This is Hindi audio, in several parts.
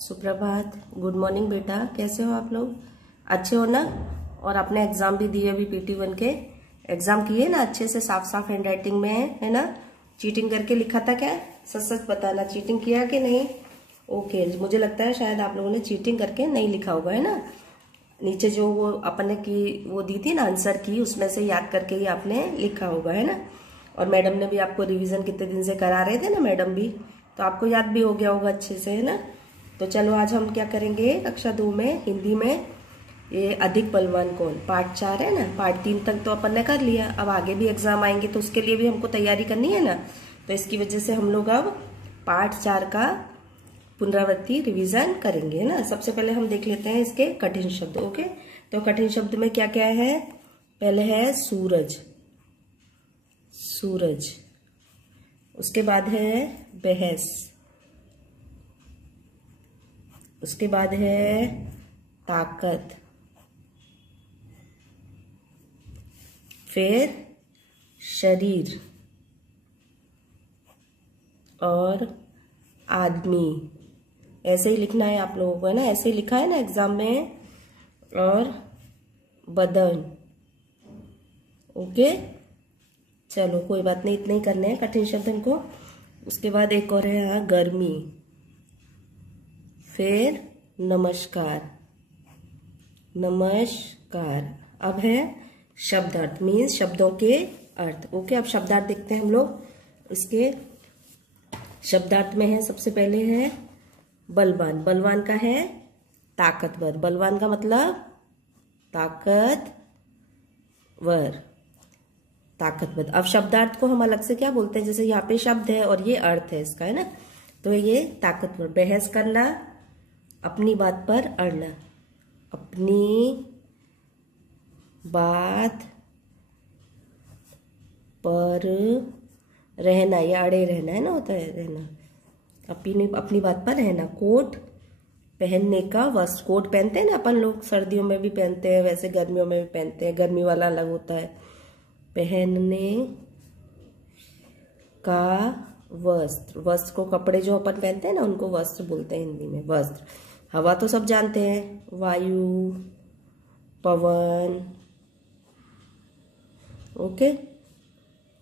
सुप्रभात, गुड मॉर्निंग बेटा। कैसे हो आप लोग? अच्छे हो ना? और आपने एग्जाम भी दिए अभी PT1 के एग्जाम किए ना? अच्छे से साफ साफ हैंड राइटिंग में है ना? चीटिंग करके लिखा था क्या? सच सच बताना, चीटिंग किया कि नहीं? ओके, मुझे लगता है शायद आप लोगों ने चीटिंग करके नहीं लिखा होगा, है ना? नीचे जो वो अपने की वो दी थी ना आंसर की, उसमें से याद करके ही आपने लिखा होगा, है ना? और मैडम ने भी आपको रिवीजन कितने दिन से करा रहे थे ना मैडम भी, तो आपको याद भी हो गया होगा अच्छे से, है ना? तो चलो आज हम क्या करेंगे कक्षा 2 में हिंदी में ये अधिक बलवान कौन, पार्ट 4 है ना। पार्ट 3 तक तो अपन ने कर लिया, अब आगे भी एग्जाम आएंगे तो उसके लिए भी हमको तैयारी करनी है ना। तो इसकी वजह से हम लोग अब पार्ट 4 का पुनरावृत्ति रिवीजन करेंगे, है ना। सबसे पहले हम देख लेते हैं इसके कठिन शब्द। ओके, तो कठिन शब्द में क्या क्या है? पहले है सूरज, सूरज। उसके बाद है बहस, उसके बाद है ताकत, फिर शरीर और आदमी। ऐसे ही लिखना है आप लोगों को, है ना? ऐसे ही लिखा है ना एग्जाम में। और बदन। ओके, चलो कोई बात नहीं, इतने ही करने हैं कठिन शब्द हमको। उसके बाद एक और है यहाँ गर्मी, फिर नमस्कार, नमस्कार। अब है शब्दार्थ, मीन्स शब्दों के अर्थ। ओके, अब शब्दार्थ देखते हैं हम लोग। इसके शब्दार्थ में है, सबसे पहले है बलवान। बलवान का है ताकतवर। बलवान का मतलब ताकतवर, ताकतवर। अब शब्दार्थ को हम अलग से क्या बोलते हैं? जैसे यहाँ पे शब्द है और ये अर्थ है इसका, है ना। तो ये ताकतवर। बहस करना, अपनी बात पर अड़ना, अपनी बात पर रहना या अड़े रहना, है ना, होता है रहना, अपनी बात पर रहना। कोट पहनने का वस्त्र। कोट पहनते हैं ना अपन लोग, सर्दियों में भी पहनते हैं, वैसे गर्मियों में भी पहनते हैं, गर्मी वाला अलग होता है। पहनने का वस्त्र। वस्त्र को, कपड़े जो अपन पहनते हैं ना, उनको वस्त्र बोलते हैं हिंदी में, वस्त्र। हवा तो सब जानते हैं, वायु, पवन। ओके,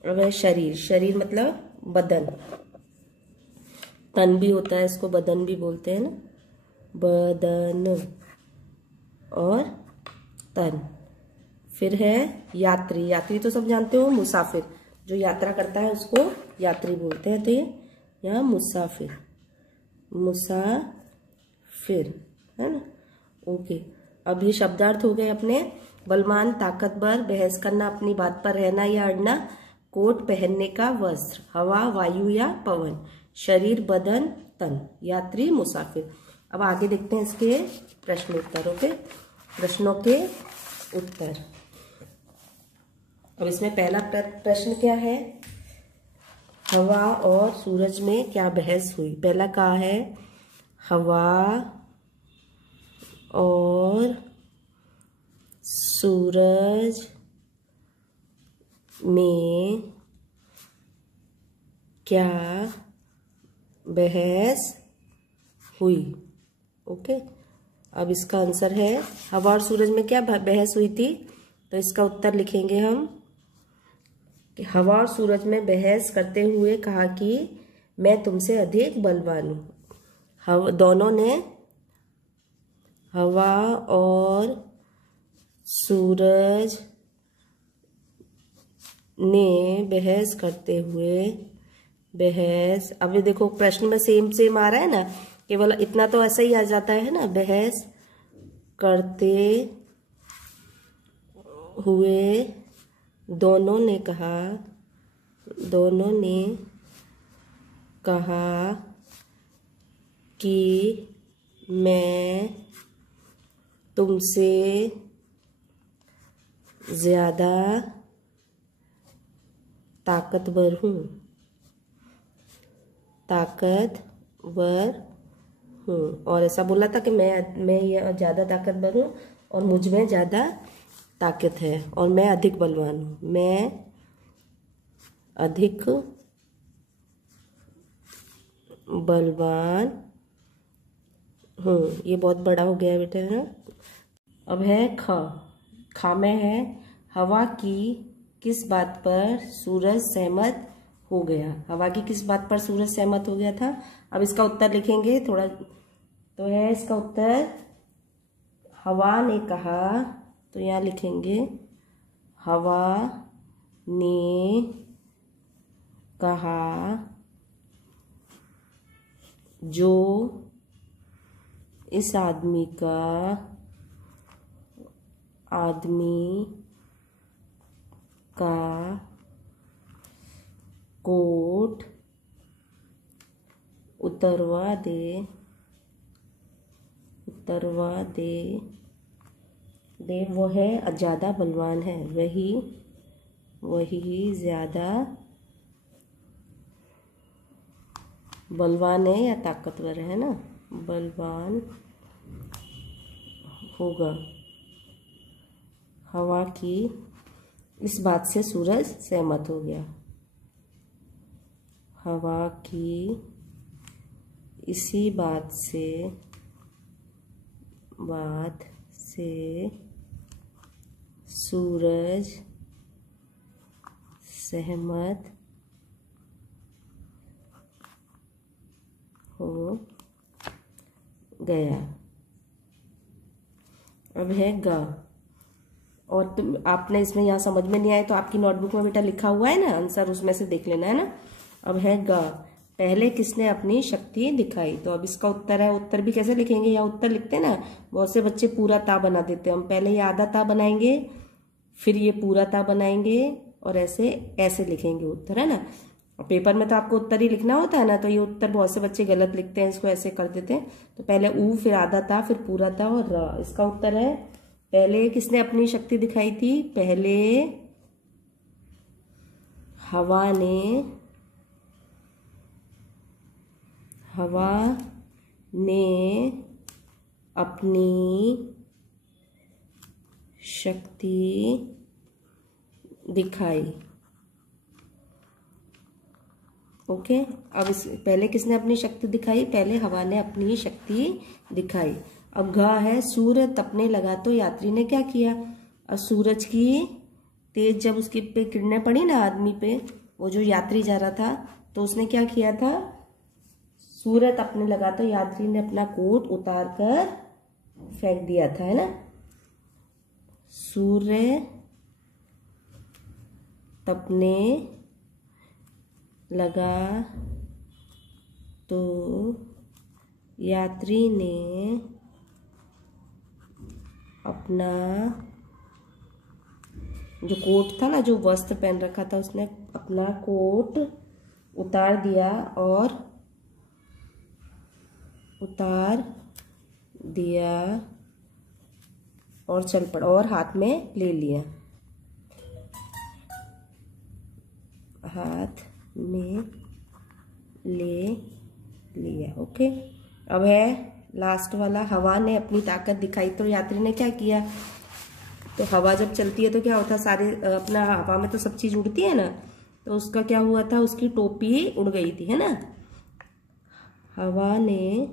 अब है शरीर। शरीर मतलब बदन। तन भी होता है, इसको बदन भी बोलते हैं ना, बदन और तन। फिर है यात्री। यात्री तो सब जानते हो, मुसाफिर। जो यात्रा करता है उसको यात्री बोलते हैं। तो ये यहाँ मुसाफिर, मुसाफिर, है ना। ओके, अब ये शब्दार्थ हो गए अपने। बलवान, ताकतवर, बहस करना, अपनी बात पर रहना या अड़ना, कोट पहनने का वस्त्र, हवा, वायु या पवन, शरीर, बदन, तन, यात्री, मुसाफिर। अब आगे देखते हैं इसके प्रश्नोत्तर। ओके, प्रश्नों के उत्तर। अब इसमें पहला प्रश्न क्या है? हवा और सूरज में क्या बहस हुई? पहला कहा है हवा और सूरज में क्या बहस हुई। ओके, अब इसका आंसर है हवा और सूरज में क्या बहस हुई थी। तो इसका उत्तर लिखेंगे हम कि हवा और सूरज में बहस करते हुए कहा कि मैं तुमसे अधिक बलवान हूं। दोनों ने, हवा और सूरज ने बहस करते हुए, बहस, अब ये देखो प्रश्न में सेम सेम आ रहा है ना, केवल इतना तो ऐसा ही आ जाता है ना, बहस करते हुए दोनों ने कहा, दोनों ने कहा कि मैं तुमसे ज्यादा ताकतवर हूँ, ताकतवर हूँ। और ऐसा बोला था कि मैं ये ज्यादा ताकतवर हूँ और मुझ में ज्यादा ताकत है और मैं अधिक बलवान हूँ। मैं अधिक बलवान ये बहुत बड़ा हो गया है बेटा, है ना। अब है ख। खा में है हवा की किस बात पर सूरज सहमत हो गया। हवा की किस बात पर सूरज सहमत हो गया था। अब इसका उत्तर लिखेंगे थोड़ा, तो है इसका उत्तर हवा ने कहा, तो यहाँ लिखेंगे हवा ने कहा जो इस आदमी का कोट उतरवा दे वो है ज़्यादा बलवान है, वही ज़्यादा बलवान है या ताकतवर है ना, बलवान होगा। हवा की इस बात से सूरज सहमत हो गया। हवा की इसी बात से सूरज सहमत हो गया। अब है ग। और तुम आपने इसमें यहाँ समझ में नहीं आए तो आपकी नोटबुक में बेटा लिखा हुआ है ना आंसर, उसमें से देख लेना है ना। अब है ग। पहले किसने अपनी शक्ति दिखाई। तो अब इसका उत्तर है, उत्तर भी कैसे लिखेंगे, या उत्तर लिखते हैं ना, बहुत से बच्चे पूरा ता बना देते हैं। हम पहले ये आधा ता बनाएंगे, फिर ये पूरा ता बनाएंगे, और ऐसे लिखेंगे उत्तर, है ना। पेपर में तो आपको उत्तर ही लिखना होता है ना, तो ये उत्तर बहुत से बच्चे गलत लिखते हैं, इसको ऐसे कर देते हैं। तो पहले ऊ, फिर आधा ता, फिर पूरा ता और र। इसका उत्तर है पहले किसने अपनी शक्ति दिखाई थी। पहले हवा ने अपनी शक्ति दिखाई। ओके। अब इस पहले किसने अपनी शक्ति दिखाई, पहले हवा ने अपनी शक्ति दिखाई। अब घ है सूरज तपने लगा तो यात्री ने क्या किया। अब सूरज की तेज जब उसकी पे किरणें पड़ी ना आदमी पे, वो जो यात्री जा रहा था, तो उसने क्या किया था, सूरज तपने लगा तो यात्री ने अपना कोट उतार कर फेंक दिया था, है ना। सूर्य तपने लगा तो यात्री ने अपना जो कोट था ना, जो वस्त्र पहन रखा था, उसने अपना कोट उतार दिया और चल पड़ा और हाथ में ले लिया, हाथ में ले लिया। ओके। अब है लास्ट वाला, हवा ने अपनी ताकत दिखाई तो यात्री ने क्या किया। तो हवा जब चलती है तो क्या होता है, सारे अपना हवा में तो सब चीज उड़ती है ना, तो उसका क्या हुआ था, उसकी टोपी उड़ गई थी, है ना। हवा ने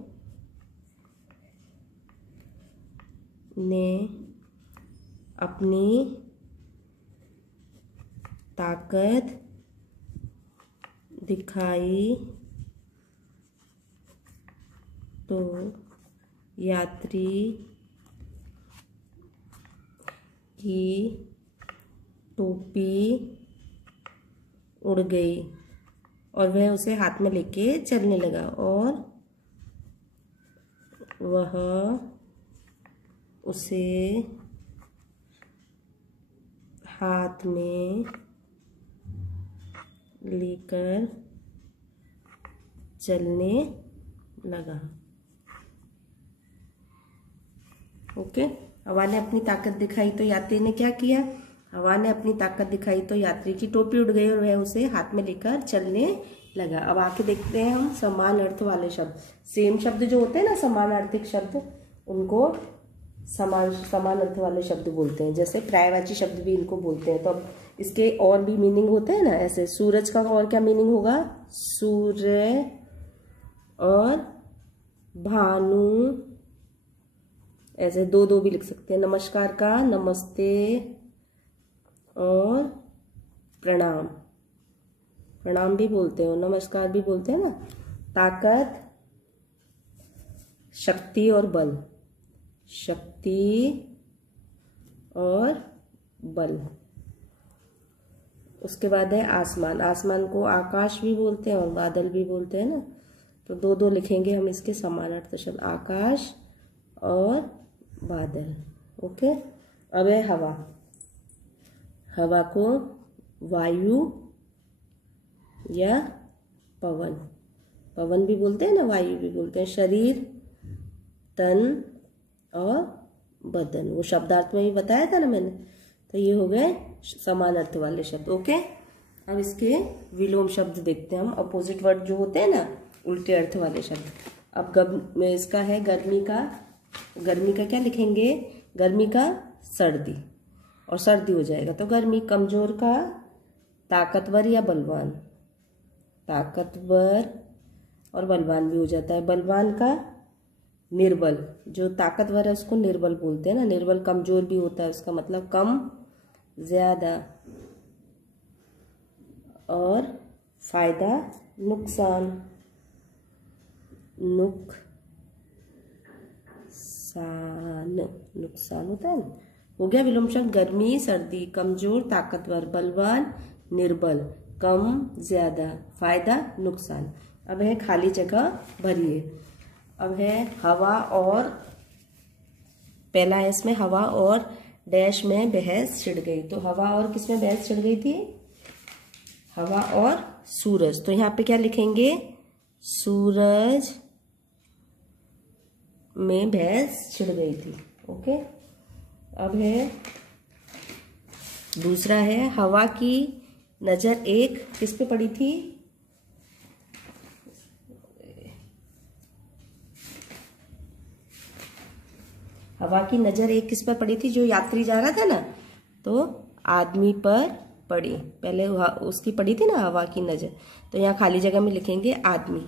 अपनी ताकत दिखाई तो यात्री की टोपी उड़ गई और वह उसे हाथ में लेके चलने लगा, और वह उसे हाथ में लेकर चलने लगा। ओके। हवा ने अपनी ताकत दिखाई तो यात्री ने क्या किया, हवा ने अपनी ताकत दिखाई तो यात्री की टोपी उड़ गई और वह उसे हाथ में लेकर चलने लगा। अब आके देखते हैं हम समान अर्थ वाले शब्द। सेम शब्द जो होते हैं ना, समानार्थिक शब्द, उनको समान अर्थ वाले शब्द बोलते हैं। जैसे पर्यायवाची शब्द भी इनको बोलते हैं। तो अब इसके और भी मीनिंग होते हैं ना, ऐसे सूरज का और क्या मीनिंग होगा, सूर्य और भानु ऐसे दो दो भी लिख सकते हैं। नमस्कार का नमस्ते और प्रणाम, प्रणाम भी बोलते हो, नमस्कार भी बोलते हैं ना। ताकत, शक्ति और बल, शक्ति और बल। उसके बाद है आसमान, आसमान को आकाश भी बोलते हैं और बादल भी बोलते हैं ना। तो दो दो लिखेंगे हम इसके समानार्थक शब्द, आकाश और बादल। ओके। अब है हवा, हवा को वायु या पवन, पवन भी बोलते हैं ना, वायु भी बोलते हैं। शरीर, तन और बदन, वो शब्दार्थ में भी बताया था ना मैंने। तो ये हो गए समान अर्थ वाले शब्द। ओके। अब इसके विलोम शब्द देखते हैं हम, अपोजिट वर्ड जो होते हैं ना, उल्टे अर्थ वाले शब्द। अब इसका है गर्मी का, गर्मी का क्या लिखेंगे, गर्मी का सर्दी, और सर्दी हो जाएगा तो गर्मी। कमजोर का ताकतवर या बलवान, ताकतवर और बलवान भी हो जाता है। बलवान का निर्बल, जो ताकतवर है उसको निर्बल बोलते हैं ना। निर्बल कमजोर भी होता है, उसका मतलब कम, ज्यादा। और फायदा, नुकसान, नुकसान होता है ना। हो गया विलोम शब्द गर्मी, सर्दी, कमजोर, ताकतवर, बलवान, निर्बल, कम, ज्यादा, फायदा, नुकसान। अब है खाली जगह भरिए। अब है हवा और, पहला है इसमें हवा और डैश में बहस छिड़ गई। तो हवा और किस में बहस छिड़ गई थी, हवा और सूरज। तो यहाँ पे क्या लिखेंगे, सूरज में बहस छिड़ गई थी। ओके। अब है दूसरा है हवा की नजर एक किस पे पड़ी थी, हवा की नजर एक किस पर पड़ी थी, जो यात्री जा रहा था ना, तो आदमी पर पड़ी। पहले उसकी पड़ी थी ना हवा की नजर, तो यहाँ खाली जगह में लिखेंगे आदमी।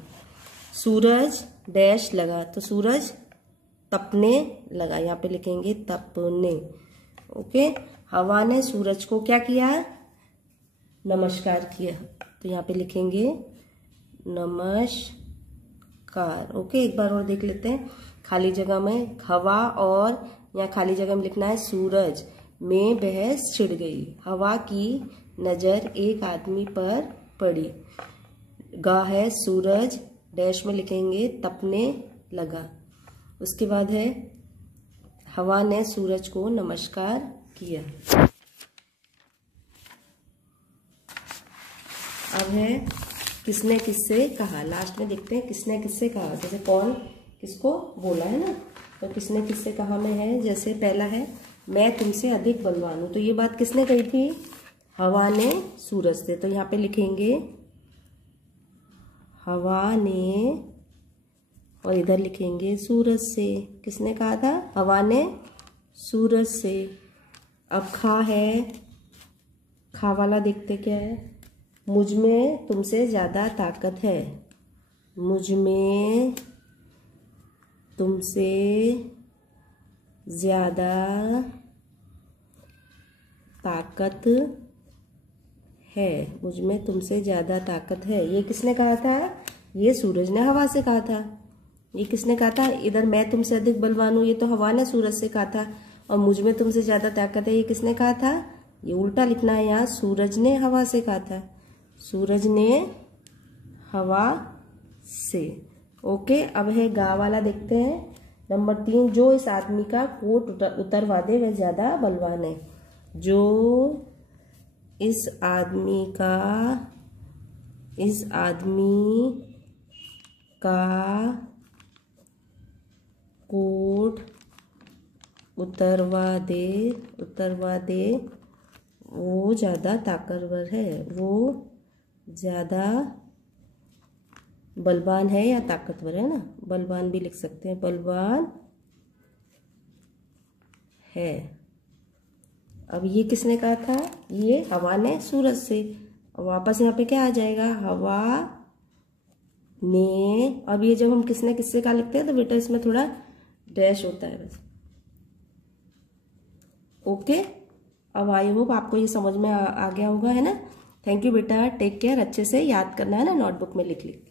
सूरज डैश लगा, तो सूरज तपने लगा, यहाँ पे लिखेंगे तपने। ओके। हवा ने सूरज को क्या किया, नमस्कार किया, तो यहाँ पे लिखेंगे नमस्कार। ओके। एक बार और देख लेते हैं। खाली जगह में हवा और, यहाँ खाली जगह में लिखना है सूरज में बहस छिड़ गई, हवा की नजर एक आदमी पर पड़ी। गा है सूरज डैश में लिखेंगे तपने लगा। उसके बाद है हवा ने सूरज को नमस्कार किया। अब है किसने किससे कहा, लास्ट में देखते हैं किसने किससे कहा, जैसे कौन किसको बोला है ना। तो किसने किससे कहा में है, जैसे पहला है मैं तुमसे अधिक बलवान हूं, तो ये बात किसने कही थी, हवा ने सूरज से। तो यहाँ पे लिखेंगे हवा ने, और इधर लिखेंगे सूरज से। किसने कहा था, हवा ने सूरज से। अब खा है, खा वाला देखते क्या है, मुझ में तुमसे ज्यादा ताकत है, मुझ में तुमसे ज्यादा ताकत है, मुझ में तुमसे ज्यादा ताकत है। ये किसने कहा था, ये सूरज ने हवा से कहा था। ये किसने कहा था, इधर मैं तुमसे अधिक बलवान हूं, ये तो हवा ने सूरज से कहा था। और मुझ में तुमसे ज्यादा ताकत है, ये किसने कहा था, ये उल्टा लिखना है यहाँ, सूरज ने हवा से कहा था, सूरज ने हवा से। ओके। अब है गा वाला देखते हैं। नंबर 3, जो इस आदमी का कोट उतरवा दे वह ज्यादा बलवान है, जो इस आदमी का कोट उतरवा दे वो ज्यादा ताकतवर है, वो ज्यादा बलवान है या ताकतवर है ना, बलवान भी लिख सकते हैं, बलवान है। अब ये किसने कहा था, ये हवा ने सूरज से। वापस यहाँ पे क्या आ जाएगा, हवा ने। अब ये जब हम किसने किससे कहा लिखते हैं तो बेटा इसमें थोड़ा डैश होता है बस, ओके, अब आई होप आपको ये समझ में आ गया होगा, है ना। थैंक यू बेटा, टेक केयर। अच्छे से याद करना है ना, नोटबुक में लिख लिख।